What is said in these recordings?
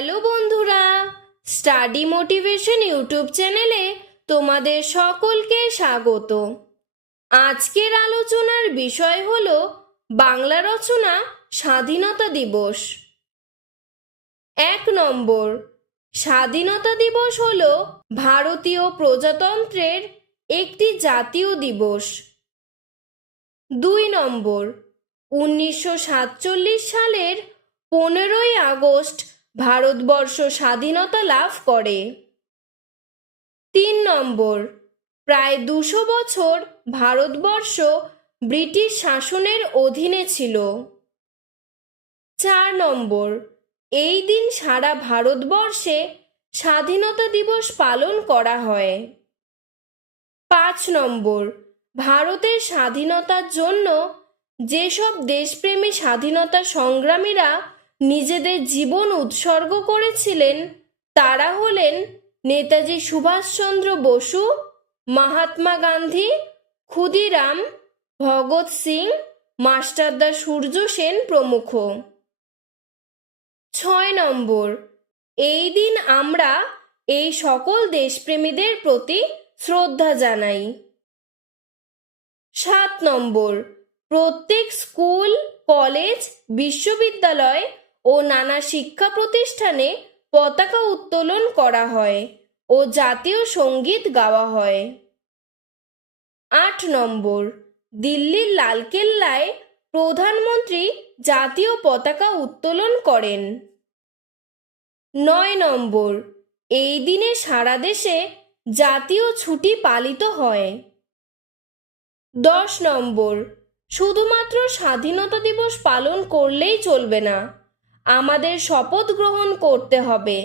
Hello বন্ধুরা, study motivation YouTube চ্যানেলে তোমাদের সকলকে স্বাগত। আজকের আলোচনার বিষয় হল বাংলা রচনা স্বাধীনতা দিবস। এক নম্বর, স্বাধীনতা দিবস হল ভারতীয় প্রজাতন্ত্রের একটি জাতীয় দিবস। দুই নম্বর, উনিশশো সাতচল্লিশ সালের পনেরোই আগস্ট ভারতবর্ষ স্বাধীনতা লাভ করে। তিন নম্বর, প্রায় দুশো বছর ভারতবর্ষ ব্রিটিশ শাসনের অধীনে ছিল। চার নম্বর, এই দিন সারা ভারতবর্ষে স্বাধীনতা দিবস পালন করা হয়। পাঁচ নম্বর, ভারতের স্বাধীনতার জন্য যেসব দেশপ্রেমী স্বাধীনতা সংগ্রামীরা নিজেদের জীবন উৎসর্গ করেছিলেন, তারা হলেন নেতাজি সুভাষচন্দ্র বসু, মহাত্মা গান্ধী, ক্ষুদিরাম, ভগৎ সিং মাস্টারদা সূর্য সেন প্রমুখ। ছয় নম্বর, এই দিন আমরা এই সকল দেশপ্রেমীদের প্রতি শ্রদ্ধা জানাই। সাত নম্বর, প্রত্যেক স্কুল, কলেজ, বিশ্ববিদ্যালয় ও নানা শিক্ষা প্রতিষ্ঠানে পতাকা উত্তোলন করা হয় ও জাতীয় সংগীত গাওয়া হয়। আট নম্বর, দিল্লির লালকেল্লায় প্রধানমন্ত্রী জাতীয় পতাকা উত্তোলন করেন। নয় নম্বর, এই দিনে সারা দেশে জাতীয় ছুটি পালিত হয়। দশ নম্বর, শুধুমাত্র স্বাধীনতা দিবস পালন করলেই চলবে না। আমাদের শপথ গ্রহণ করতে হবে।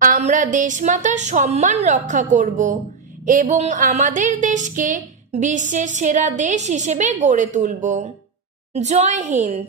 আমরা দেশমাতার সম্মান রক্ষা করব এবং আমাদের দেশকে বিশ্বের সেরা দেশ হিসেবে গড়ে তুলব। জয় হিন্দ।